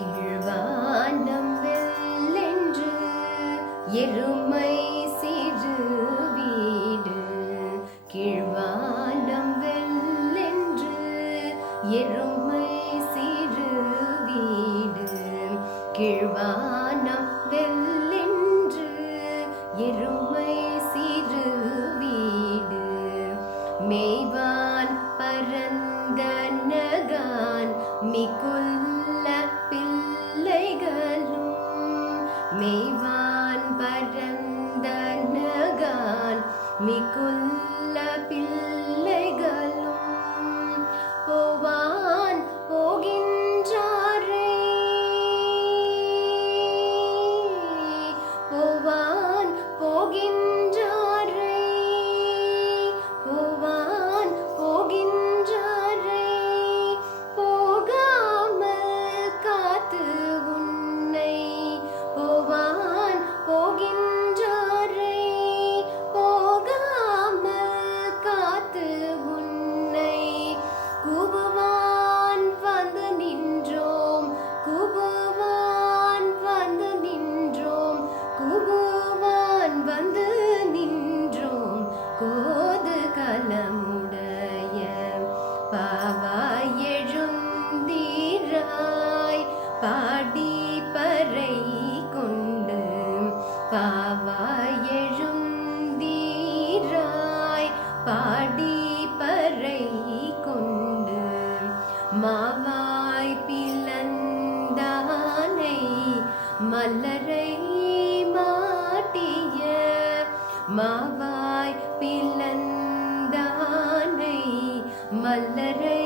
கீழ்வானம் வெல்லென்று எருமை சிறு வீடு. கீழ்வானம் வெல்லென்று எருமை சிறு வீடு. கீழ்வானம் வெல்லென்று எருமை சிறு வீடு. மேய்வான் பரந்த நகான் மிகுல்ல பிள்ளைகளும். மேய்வான் பரந்த நகான் மிகுல்ல பிள்ளைகளும். போவான் போகின்றாரை போவான் போகின்றாரை போவான் போகின்றாரை போகாமல் காத்து உன்னை. போவான் போகின்றாரை போகாமல் காத்து உன்னை. கூவுவான் வந்து நின்றோம் கூவுவான் வந்து நின்றோம் கூவுவான் வந்து நின்றோம். கோது கலமுடைய பாவாய் எழுந்தீராய் பாடி பறை கொண்டு. பாவாய் எழுந்தீராய் பாடி பறை கொண்டு. மாவாய் பிளந்தானை மலரை மாட்டிய. மாவாய் பிளந்தானை மலரை